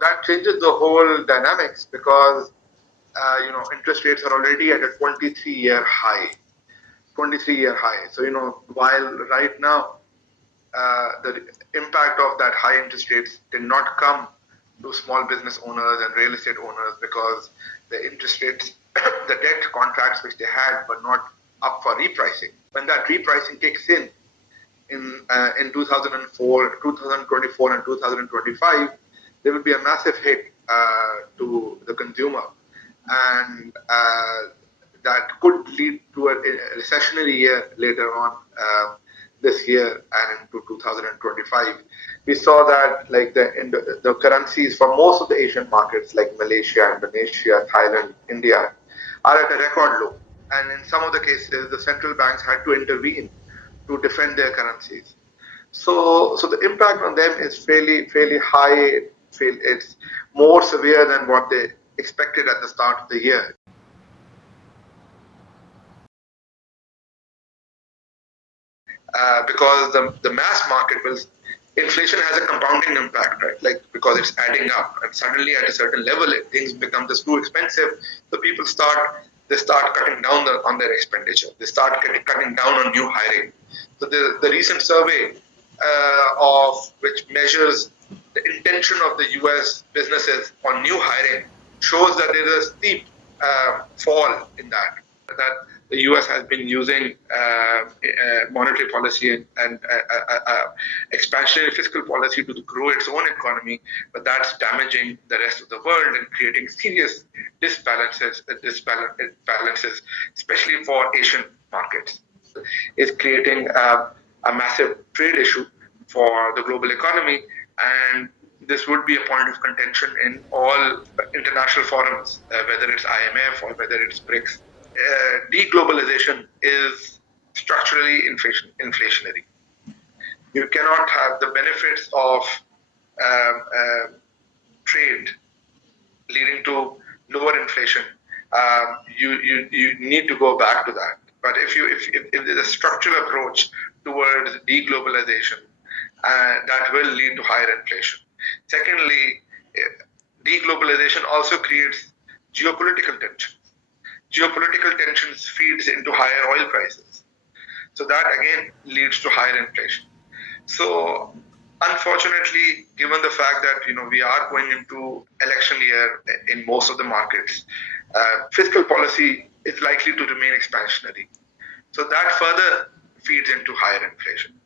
That changes the whole dynamics because interest rates are already at a 23-year high. 23-year high. So while right now the impact of that high interest rates did not come to small business owners and real estate owners because the interest rates, the debt contracts which they had were not up for repricing. When that repricing kicks in 2024 and 2025, there will be a massive hit to the consumer, and that could lead to a recessionary year later on this year and into 2025. We saw that the currencies for most of the Asian markets like Malaysia, Indonesia, Thailand, India are at a record low. And in some of the cases, the central banks had to intervene to defend their currencies. So the impact on them is fairly high. It's more severe than what they expected at the start of the year. Because the mass market inflation has a compounding impact, right? Because it's adding up, and suddenly at a certain level, things become just too expensive. So people start cutting down on their expenditure. They start cutting down on new hiring. So the recent survey of which measures the intention of the U.S. businesses on new hiring shows that there is a steep fall in that the U.S. has been using monetary policy and expansionary fiscal policy to grow its own economy, but that's damaging the rest of the world and creating serious disbalances, especially for Asian markets. It's creating a massive trade issue for the global economy, and this would be a point of contention in all international forums, whether it's IMF or whether it's BRICS. Deglobalization is structurally inflationary. You cannot have the benefits of trade leading to lower inflation. You need to go back to that. But if there's a structural approach towards deglobalization, that will lead to higher inflation. Secondly, deglobalization also creates geopolitical tensions. Geopolitical tensions feeds into higher oil prices. So that again leads to higher inflation. So unfortunately, given the fact that we are going into election year in most of the markets, fiscal policy is likely to remain expansionary. So that further feeds into higher inflation.